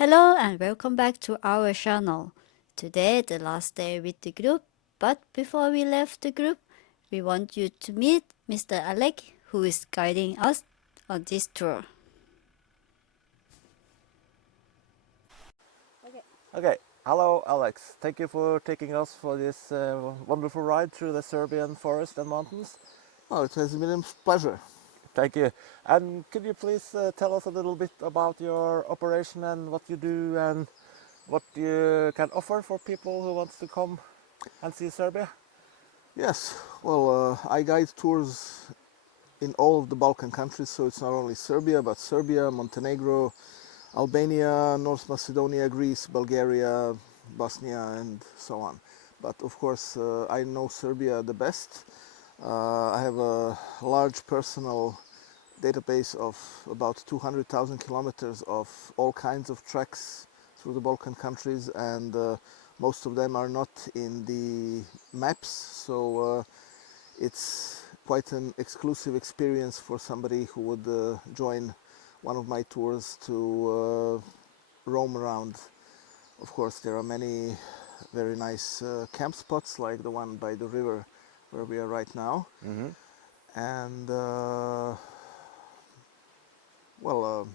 Hello and welcome back to our channel. Today the last day with the group, but before we left the group, we want you to meet Mr. Alek, who is guiding us on this tour. Okay, hello Alex. Thank you for taking us for this wonderful ride through the Serbian forest and mountains. Oh, it has been a pleasure. Thank you. And could you please tell us a little bit about your operation and what you do and what you can offer for people who wants to come and see Serbia? Yes, well, I guide tours in all of the Balkan countries, so it's not only Serbia, but Serbia, Montenegro, Albania, North Macedonia, Greece, Bulgaria, Bosnia, and so on. But of course, I know Serbia the best. I have a large personal database of about 200,000 kilometers of all kinds of treks through the Balkan countries, and most of them are not in the maps, so it's quite an exclusive experience for somebody who would join one of my tours to roam around. Of course, there are many very nice camp spots like the one by the river where we are right now. Mm-hmm. And well,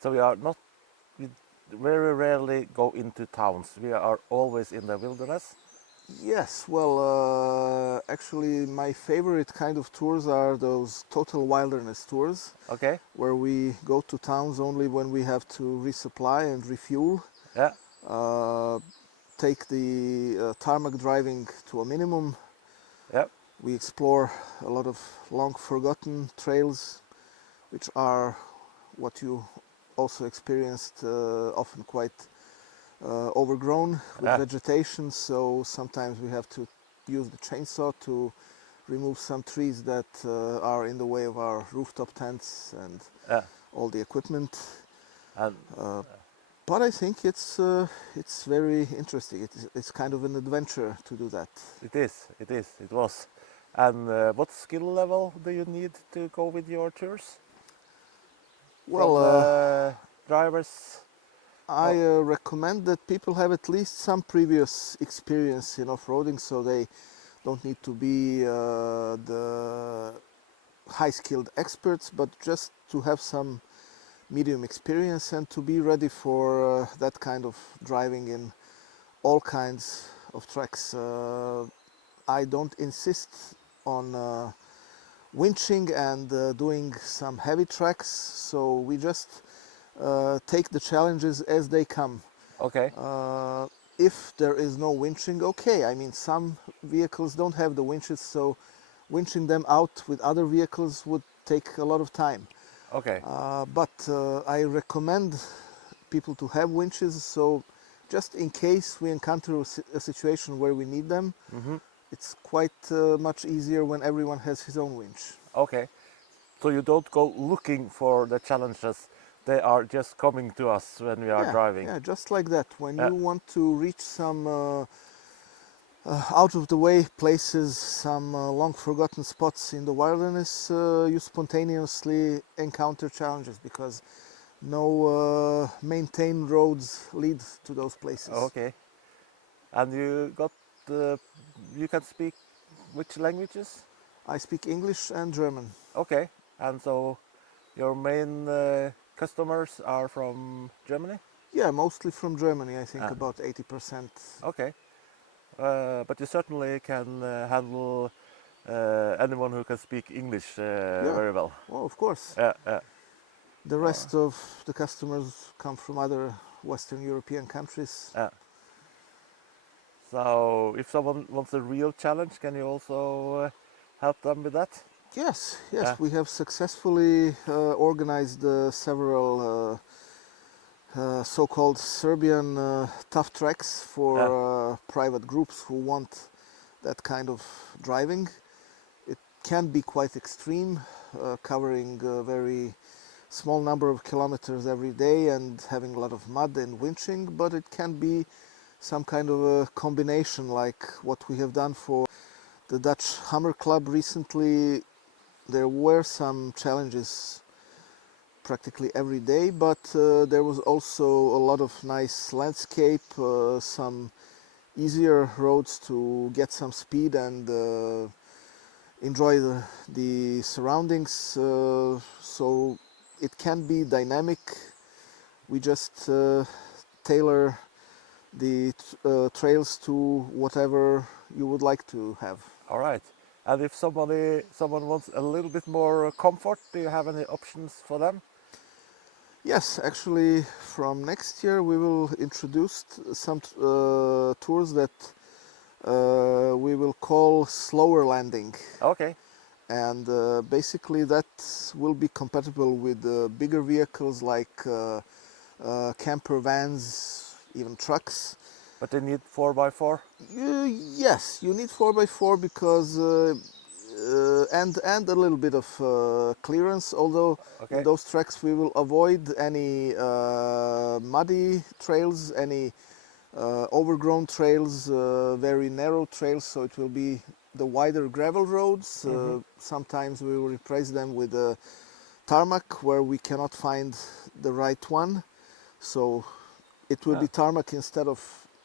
So we very rarely go into towns. We are always in the wilderness. yes, well, actually my favorite kind of tours are those total wilderness tours Okay. where we go to towns only when we have to resupply and refuel, Yeah. take the tarmac driving to a minimum. Yeah. We explore a lot of long forgotten trails, which are what you also experienced, often quite overgrown with Yeah. vegetation, so sometimes we have to use the chainsaw to remove some trees that are in the way of our rooftop tents and Yeah. all the equipment. And But I think it's very interesting. It's kind of an adventure to do that. it is. It is. It was. And what skill level do you need to go with your tours? Well, From the drivers? I Oh, recommend that people have at least some previous experience in off-roading, so they don't need to be the high-skilled experts, but just to have some medium experience and to be ready for that kind of driving in all kinds of tracks. I don't insist on winching and doing some heavy tracks, so we just take the challenges as they come. okay. If there is no winching, okay. I mean, some vehicles don't have the winches, so winching them out with other vehicles would take a lot of time. Okay. But I recommend people to have winches, so just in case we encounter a situation where we need them, Mm-hmm. it's quite much easier when everyone has his own winch. Okay. So you don't go looking for the challenges. They are just coming to us when we are Yeah, driving. yeah, just like that. When Yeah. you want to reach some out of the way places, some long forgotten spots in the wilderness, you spontaneously encounter challenges because no maintained roads lead to those places. Okay. And you can speak which languages? I speak English and German. Okay. And so your main customers are from Germany? Yeah, mostly from Germany, I think Ah, about 80%. okay. But you certainly can handle anyone who can speak English Yeah, very well. well, of course. Yeah, yeah. The Uh, rest of the customers come from other Western European countries. yeah. So if someone wants a real challenge, can you also help them with that? Yes, Yeah, yes, we have successfully organized several so-called Serbian tough tracks yeah, for private groups who want that kind of driving. It can be quite extreme, covering a very small number of kilometers every day and having a lot of mud and winching, but it can be some kind of a combination like what we have done for the Dutch Hammer Club recently. There were some challenges practically every day, but there was also a lot of nice landscape, some easier roads to get some speed and enjoy the surroundings. So it can be dynamic. We just tailor the trails to whatever you would like to have. All right. And if someone wants a little bit more comfort, do you have any options for them? Yes, actually, from next year we will introduce some tours that we will call slower landing, Okay. and basically that will be compatible with bigger vehicles like camper vans, even trucks. But they need 4x4? Yes, you need 4x4 because and a little bit of clearance. Although in Okay. those tracks we will avoid any muddy trails, any overgrown trails, very narrow trails. So it will be the wider gravel roads. Sometimes we will replace them with a tarmac where we cannot find the right one. So it will be tarmac instead of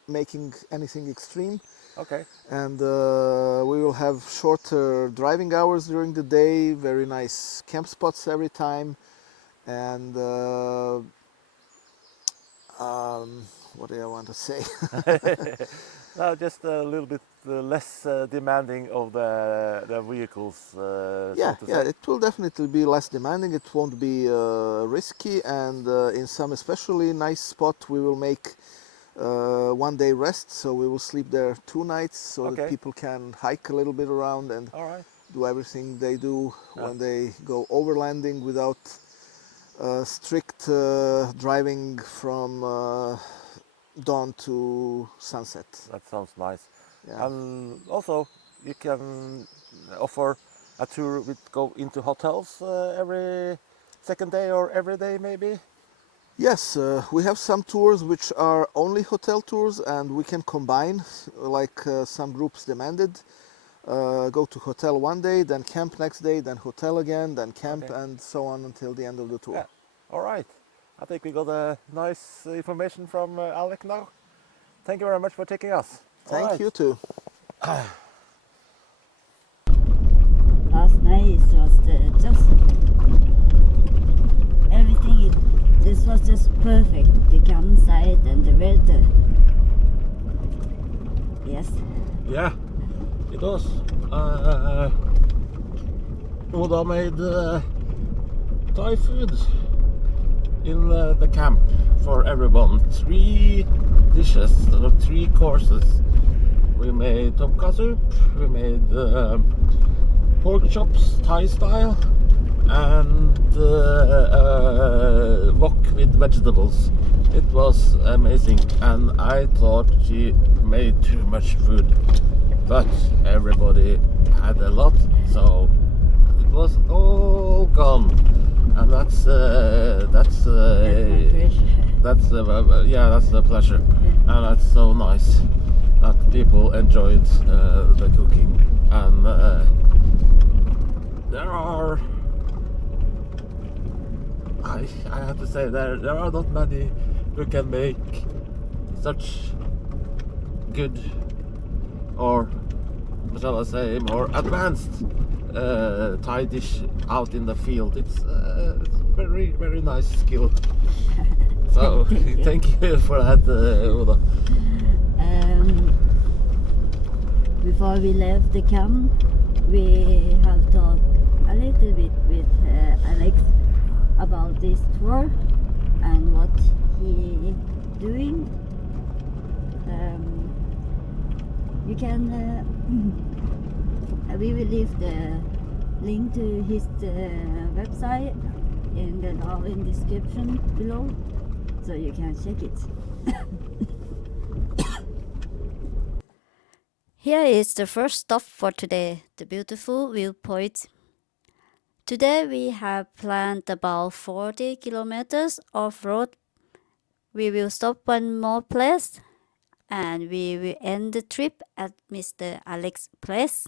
making anything extreme. Okay. And we will have shorter driving hours during the day, very nice camp spots every time, and what do I want to say? No, just a little bit less demanding of the vehicles, so to say. It will definitely be less demanding. It won't be risky, and in some especially nice spot we will make 1 day rest, so we will sleep there 2 nights so that people can hike a little bit around and All right. do everything they do when they go overlanding without strict driving from dawn to sunset. That sounds nice. Yeah. And also, you can offer a tour with go into hotels every second day or every day, maybe. Yes, we have some tours which are only hotel tours, and we can combine, like some groups demanded. Go to hotel 1 day, then camp next day, then hotel again, then camp, and so on until the end of the tour. Yeah. All right. I think we got a nice information from Alek now. Thank you very much for taking us. Thank you too. Last night was just everything. This was just perfect. The campsite and the weather. Yes. Yeah, it was. Oda made Thai food in the camp for everyone. 3 dishes, 3 courses. We made tomka soup, we made pork chops Thai style, and wok with vegetables. It was amazing, and I thought she made too much food, but everybody had a lot, so it was all gone, and that's the pleasure, and that's so nice that people enjoyed the cooking, and there are. I have to say there are not many who can make such good, or shall I say more advanced Thai dish out in the field. It's very, very nice skill. So thank you for that, Oda. Before we left the camp, we have talked a little bit with Alex about this tour and what he doing. You can we will leave the link to his website in the description below, so you can check it. Here is the first stop for today, the beautiful viewpoint. Today we have planned about 40 kilometers off-road. We will stop one more place and we will end the trip at Mr. Alek's place.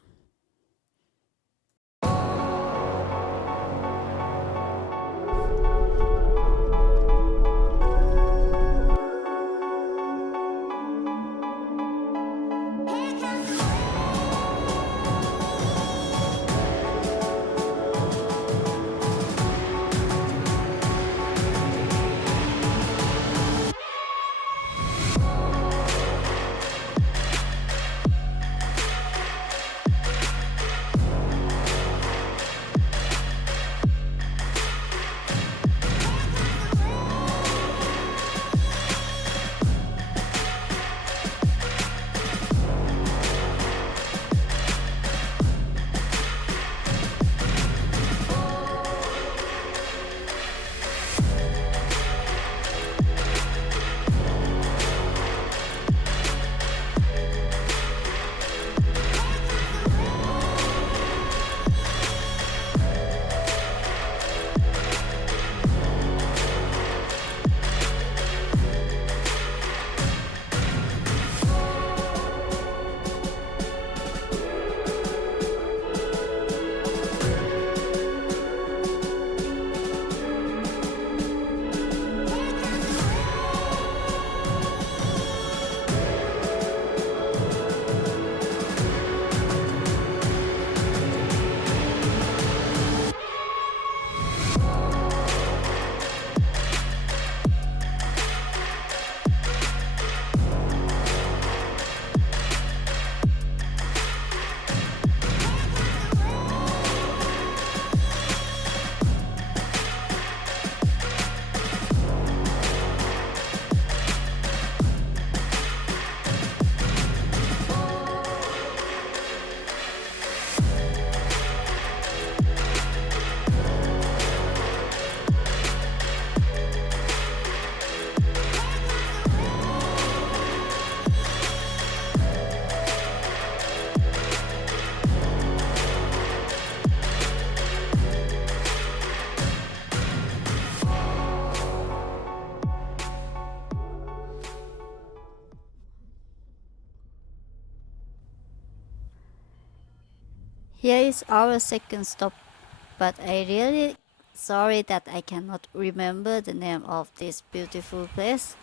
Here is our second stop, but I really sorry that I cannot remember the name of this beautiful place.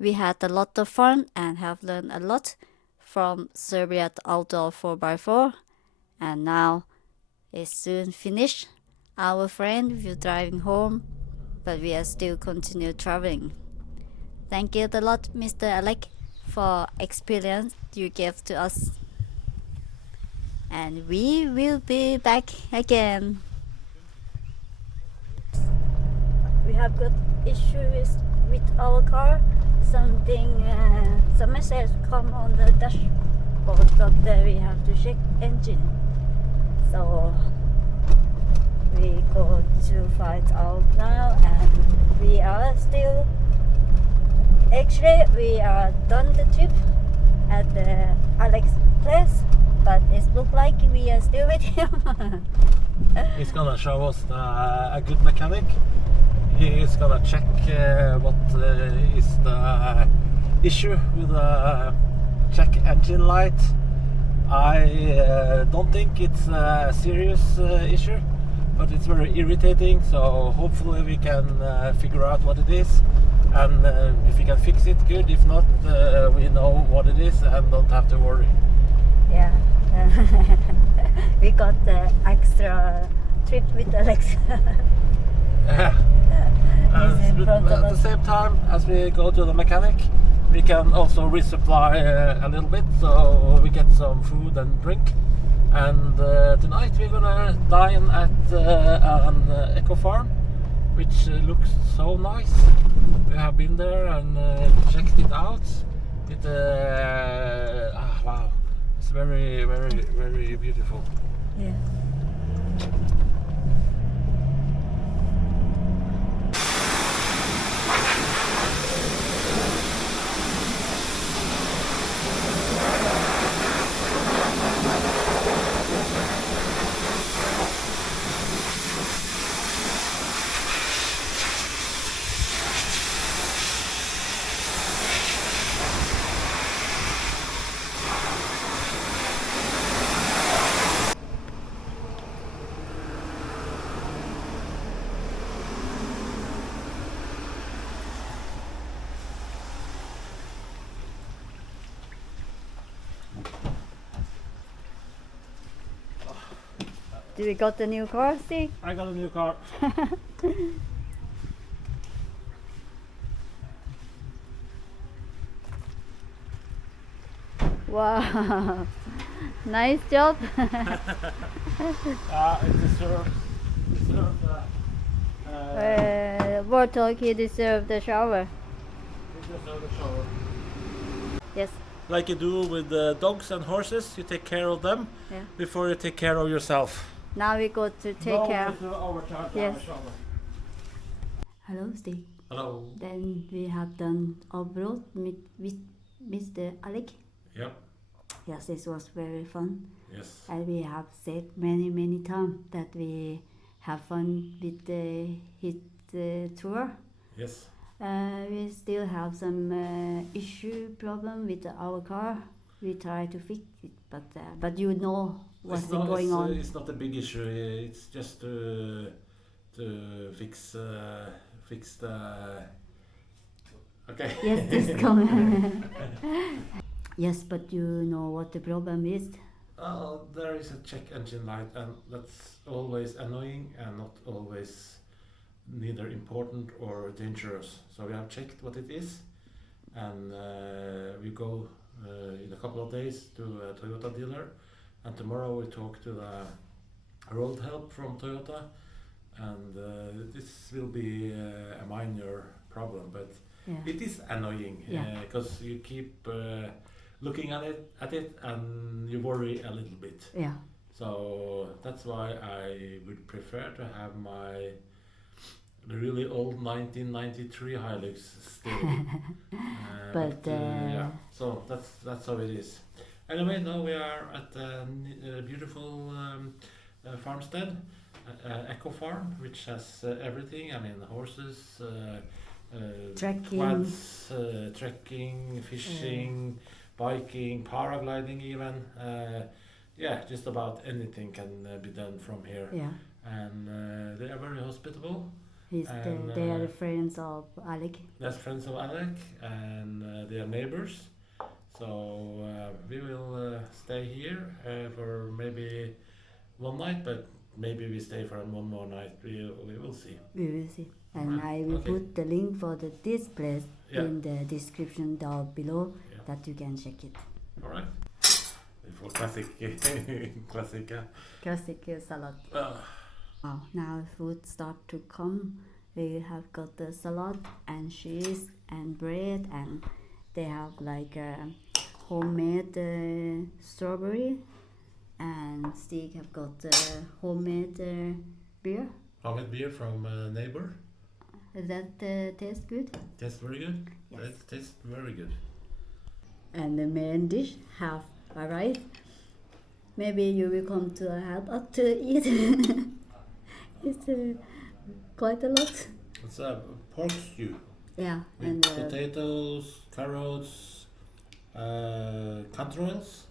We had a lot of fun and have learned a lot from Serbianoutdoor 4x4, and now it's soon finished. Our friend will driving home, but we are still continue traveling. Thank you a lot, Mr. Alek, for experience you gave to us. And we will be back again. We have got issues with our car. Some message come on the dashboard that we have to check engine. So we go to find out now, and we are still. Actually, we are done the trip at the Alek's place, but it looks like we are still with him. He's gonna show us a good mechanic. He's gonna check what is the issue with the check engine light, I don't think it's a serious issue, but it's very irritating. So hopefully we can figure out what it is, and if we can fix it, good. If not, we know what it is and don't have to worry. Yeah. We got the extra trip with Alex. At the same time as we go to the mechanic, we can also resupply a little bit, so we get some food and drink. And tonight we're gonna dine at an eco farm, which looks so nice. We have been there and checked it out. Wow, it's very, very, very beautiful. Yeah. Do we got the new car, Stig? I got a new car. Wow, nice job. It deserves Warthog, he deserved the shower. the shower. Yes. Like you do with dogs and horses, you take care of them Yeah. before you take care of yourself. Now we go to take care. Yes. Shower. Hello, Stig. Hello. Then we have done offroad with Mr. Alek. Yep. Yes, this was very fun. Yes. And we have said many times that we have fun with his tour. Yes. We still have some problem with our car. We try to fix it, but you know what's going on. It's not a big issue. It's just to fix the. Okay. Yes, this come. Yes, but you know what the problem is. There is a check engine light, and that's always annoying and not always neither important or dangerous. So we have checked what it is, and we go in a couple of days to a Toyota dealer, and tomorrow we talk to the road help from Toyota, and this will be a minor problem, but it is annoying because you keep looking at it and you worry a little bit. Yeah. So that's why I would prefer to have my really old 1993 Hilux still. But yeah, so that's how it is. Anyway, now we are at a beautiful farmstead, eco farm, which has everything. I mean, horses, Trekking. quads, trekking, fishing, biking, paragliding even. Yeah, just about anything can be done from here. Yeah. And they are very hospitable. They are the friends of Alek. That's friends of Alek, and they are neighbors. So we will stay here for maybe one night, but maybe we stay for one more night. We will see. We will see. And Right. I will Okay. put the link for this place Yeah. in the description down below Yeah. that you can check it. All right. For classic, classic. Classic salad. Wow, now food start to come. We have got the salad and cheese and bread, and they have like a homemade strawberry, and Stig have got homemade beer. Homemade beer from a neighbor. That tastes good. Tastes very good. Yes. That tastes very good. And the main dish have arrived. Maybe you will come to help us to eat. It's quite a lot. It's a pork stew Yeah, with and potatoes, carrots, canteroils,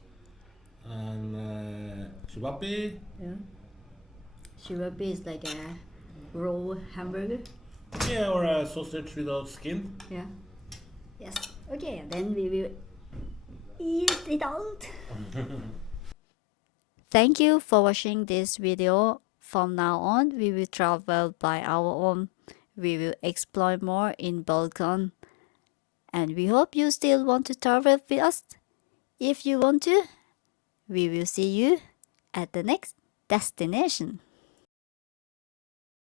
and shibapi. Yeah. Shivapi is like a raw hamburger. Yeah, or a sausage without skin. Yeah. Yes. Okay, then we will eat it out. Thank you for watching this video. From now on, we will travel by our own. We will explore more in Balkan. And we hope you still want to travel with us. If you want to, we will see you at the next destination.